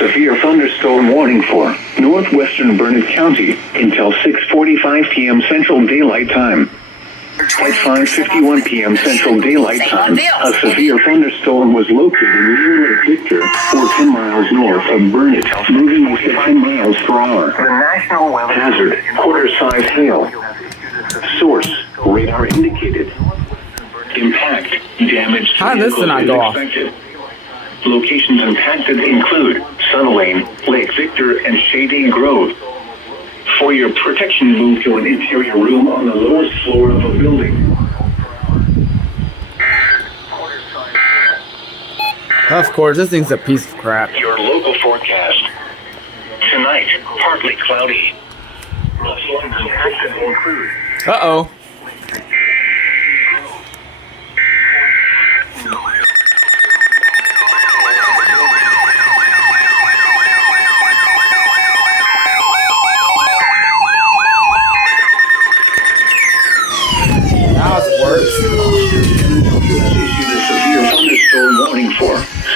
severe thunderstorm warning for northwestern Burnett County until 6:45 p.m. Central Daylight Time. At 5:51 p.m. Central Daylight Time, a severe thunderstorm was located near Lake Victor, or 10 miles north of Burnett, moving at 10 miles per hour. The national weather hazard, quarter-size hail. Source, radar indicated. Impact, damage to vehicles is expected. Locations impacted include Sun Lane, Lake Victor, and Shady Grove. For your protection, move to an interior room on the lowest floor of a building. Of course, this thing's a piece of crap. Your local forecast. Tonight, partly cloudy. Locations impacted include. Uh-oh.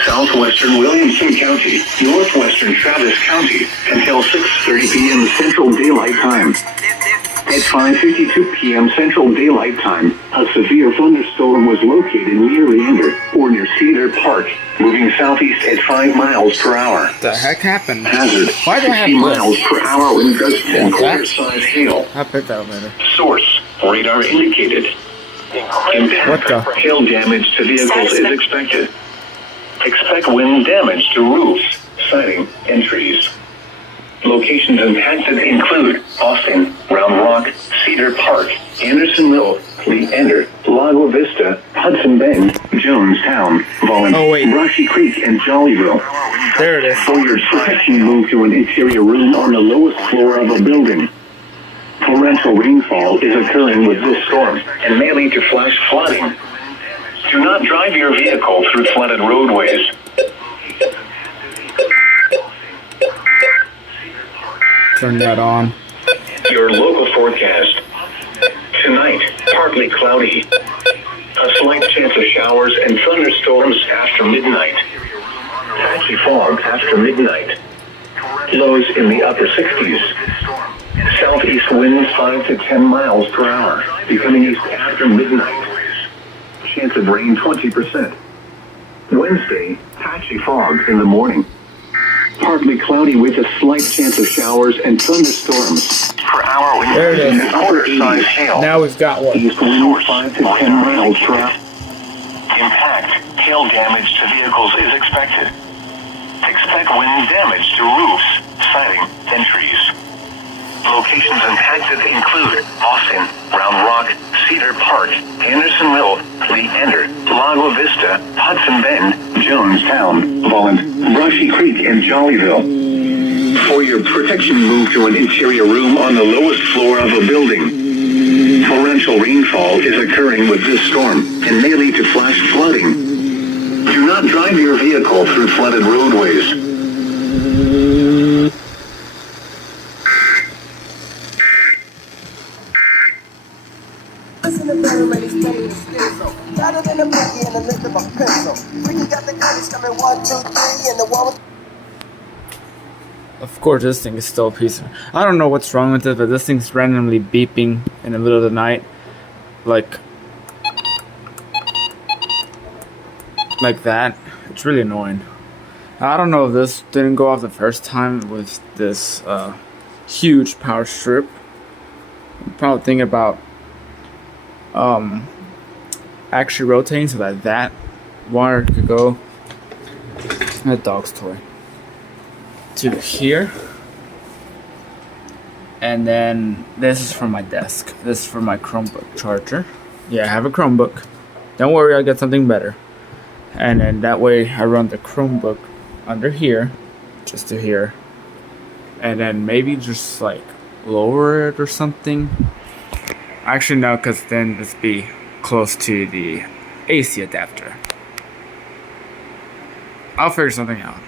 Southwestern Williamson County, northwestern Travis County, until 6:30 p.m. Central Daylight Time. At 5:52 p.m. Central Daylight Time, a severe thunderstorm was located near Leander, or near Cedar Park, moving southeast at 5 miles per hour. What the heck happened? Hazard, Why do I have 60 miles per hour with gusts and quarter-size hail. I'll pick that up later. Source, radar indicated. Impact, hail damage to vehicles is expected. Expect wind damage to roofs, siding, and trees. Locations impacted include Austin, Round Rock, Cedar Park, Andersonville, Leander, Lago Vista, Hudson Bend, Jonestown, Volland, Brushy Creek, and Jollyville. There it is. For your protection, move to an interior room on the lowest floor of a building. Torrential rainfall is occurring with this storm and may lead to flash flooding. Do not drive your vehicle through flooded roadways. Turn that on. Your local forecast. Tonight, partly cloudy. A slight chance of showers and thunderstorms after midnight. Patchy fog after midnight. Lows in the upper 60s. Southeast winds 5 to 10 miles per hour, becoming east after midnight. Chance of rain 20%. Wednesday, patchy fog in the morning. Partly cloudy with a slight chance of showers and thunderstorms. Per hour wind. There it is. Quarter-size hail. Now we've got one. East wind 5 to 10 miles per hour. Impact, hail damage to vehicles is expected. Expect wind damage to roofs, siding, and trees. Locations impacted include Austin, Round Rock, Cedar Park, Andersonville, Leander, Lago Vista, Hudson Bend, Jonestown, Volland, Brushy Creek, and Jollyville. For your protection, move to an interior room on the lowest floor of a building. Torrential rainfall is occurring with this storm and may lead to flash flooding. Do not drive your vehicle through flooded roadways. Of course, this thing is still a piece of... I don't know what's wrong with it, but this thing's randomly beeping in the middle of the night. Like that. It's really annoying. I don't know if this didn't go off the first time with this huge power strip. I'm probably thinking about actually rotating so that wire could go, a dog's toy, to here. And then this is for my desk. This is for my Chromebook charger. Yeah, I have a Chromebook. Don't worry, I'll get something better. And then that way I run the Chromebook under here, just to here. And then maybe just like lower it or something. Actually no, because then this be close to the AC adapter. I'll figure something out.